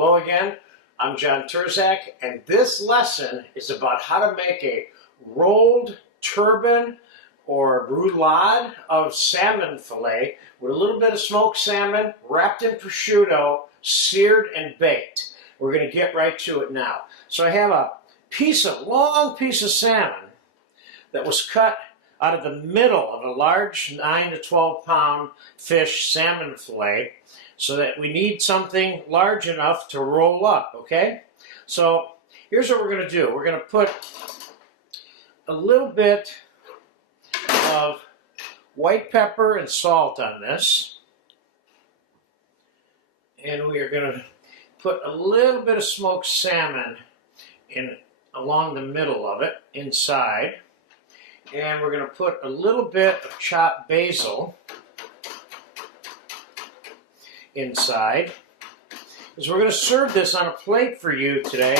Hello again, I'm John Turzak, and this lesson is about how to make a rolled turban or roulade of salmon fillet with a little bit of smoked salmon wrapped in prosciutto, seared and baked. We're going to get right to it now. So I have a long piece of salmon that was cut out of the middle of a large 9 to 12 pound fish salmon fillet, so that we need something large enough to roll up, okay? So here's what we're going to do. We're going to put a little bit of white pepper and salt on this, and we are going to put a little bit of smoked salmon along the middle of it, inside, and we're going to put a little bit of chopped basil inside, because we're going to serve this on a plate for you today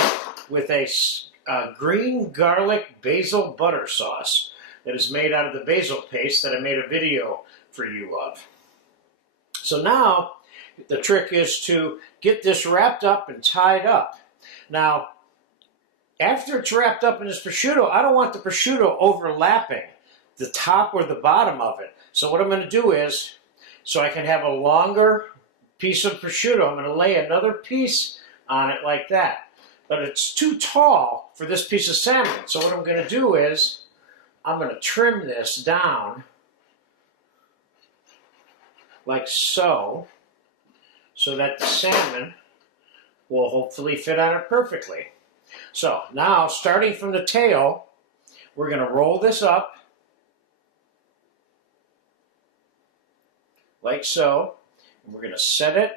with a green garlic basil butter sauce that is made out of the basil paste that I made a video for you of. So now the trick is to get this wrapped up and tied up. Now, after it's wrapped up in this prosciutto, I don't want the prosciutto overlapping the top or the bottom of it. So what I'm going to do is, so I can have a longer piece of prosciutto, I'm going to lay another piece on it like that. But it's too tall for this piece of salmon. So what I'm going to do is, I'm going to trim this down like so, so that the salmon will hopefully fit on it perfectly. So now, starting from the tail, we're going to roll this up like so. And we're going to set it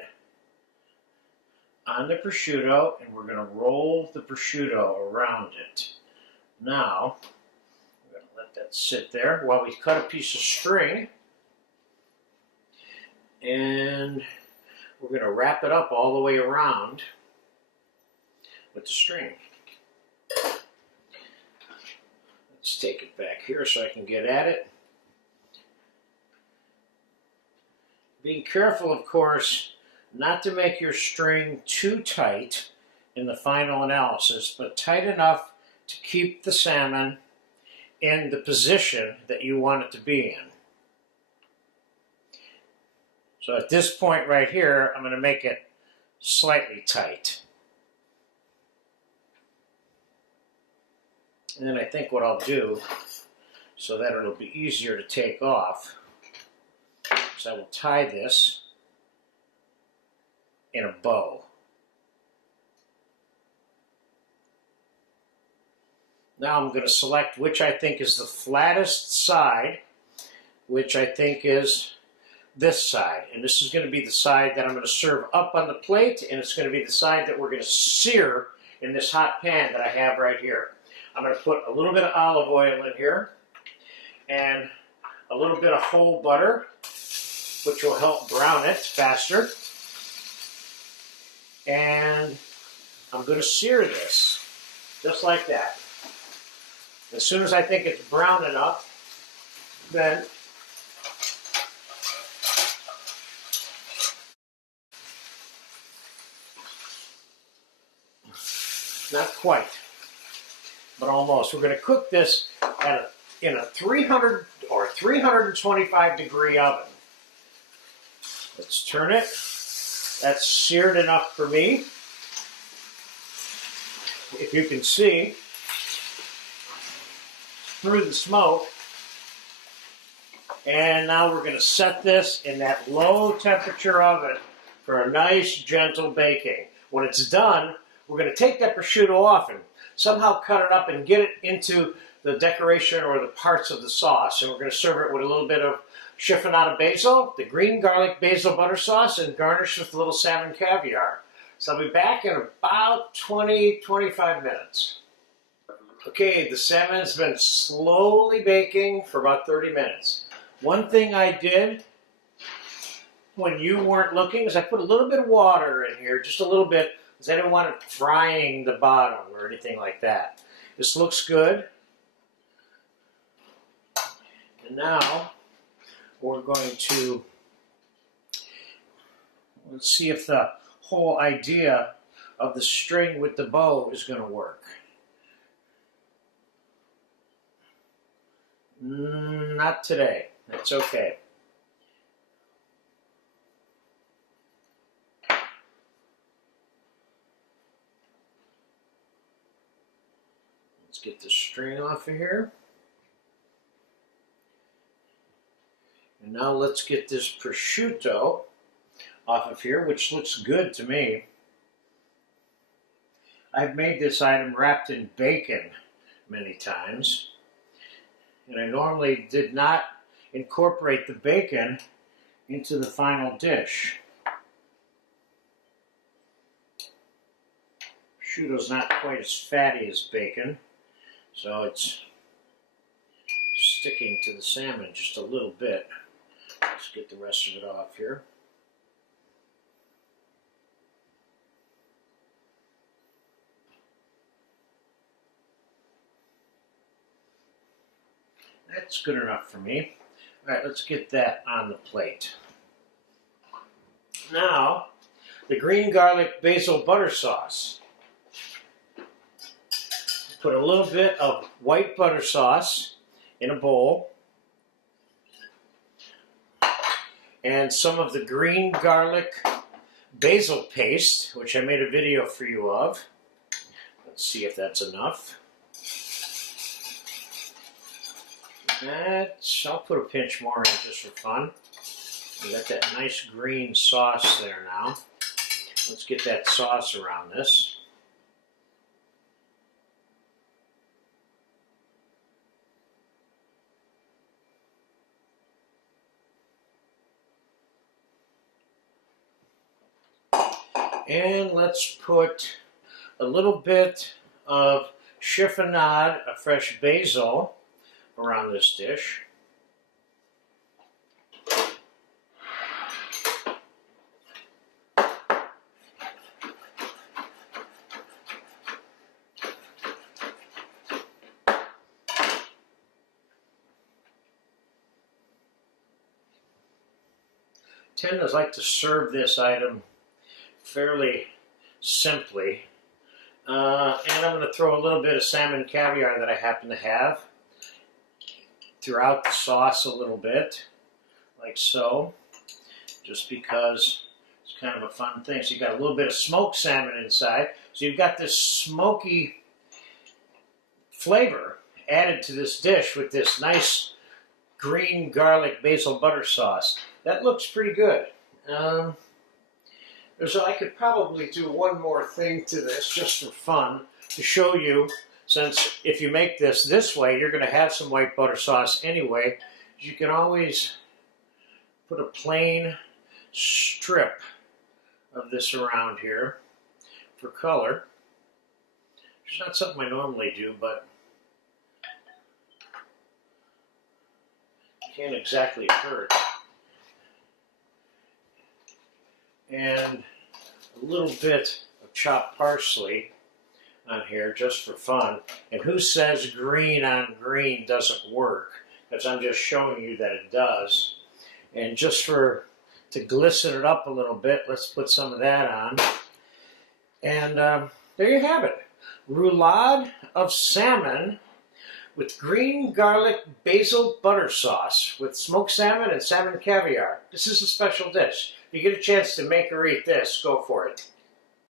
on the prosciutto, and we're going to roll the prosciutto around it. Now, we're going to let that sit there while we cut a piece of string, and we're going to wrap it up all the way around with the string. Let's take it back here so I can get at it. Being careful, of course, not to make your string too tight in the final analysis, but tight enough to keep the salmon in the position that you want it to be in. So at this point right here, I'm going to make it slightly tight. And then I think what I'll do, so that it'll be easier to take off, is I will tie this in a bow. Now I'm going to select which I think is the flattest side, which I think is this side. And this is going to be the side that I'm going to serve up on the plate, and it's going to be the side that we're going to sear in this hot pan that I have right here. I'm going to put a little bit of olive oil in here and a little bit of whole butter, which will help brown it faster. And I'm going to sear this just like that. As soon as I think it's brown enough, then not quite, but almost. We're going to cook this in a 300 or 325 degree oven. Let's turn it. That's seared enough for me. If you can see through the smoke. And now we're going to set this in that low temperature oven for a nice gentle baking. When it's done, we're going to take that prosciutto off and somehow cut it up and get it into the decoration or the parts of the sauce. And we're going to serve it with a little bit of chiffonata basil, the green garlic basil butter sauce, and garnish with a little salmon caviar. So I'll be back in about 20-25 minutes. Okay, the salmon's been slowly baking for about 30 minutes. One thing I did when you weren't looking is I put a little bit of water in here, just a little bit, because I didn't want it frying the bottom or anything like that. This looks good. And now we're going to, let's see if the whole idea of the string with the bow is going to work. Not today. That's okay. Let's get the string off of here. And now let's get this prosciutto off of here, which looks good to me. I've made this item wrapped in bacon many times. And I normally did not incorporate the bacon into the final dish. Prosciutto's not quite as fatty as bacon, so it's sticking to the salmon just a little bit. Let's get the rest of it off here. That's good enough for me. All right, let's get that on the plate. Now, the green garlic basil butter sauce. Put a little bit of white butter sauce in a bowl. And some of the green garlic basil paste, which I made a video for you of. Let's see if that's enough. I'll put a pinch more in just for fun. We got that nice green sauce there now. Let's get that sauce around this. And let's put a little bit of chiffonade, a fresh basil, around this dish. I tend to like to serve this item fairly simply. And I'm going to throw a little bit of salmon caviar that I happen to have throughout the sauce a little bit, like so, just because it's kind of a fun thing. So you've got a little bit of smoked salmon inside, so you've got this smoky flavor added to this dish with this nice green garlic basil butter sauce. That looks pretty good. So I could probably do one more thing to this just for fun to show you. Since if you make this way, you're going to have some white butter sauce anyway. You can always put a plain strip of this around here for color. It's not something I normally do, but can't exactly hurt. And a little bit of chopped parsley on here just for fun. And who says green on green doesn't work? Because I'm just showing you that it does. And just to glisten it up a little bit, let's put some of that on. And there you have it. Roulade of salmon with green garlic basil butter sauce with smoked salmon and salmon caviar. This is a special dish. If you get a chance to make or eat this, go for it.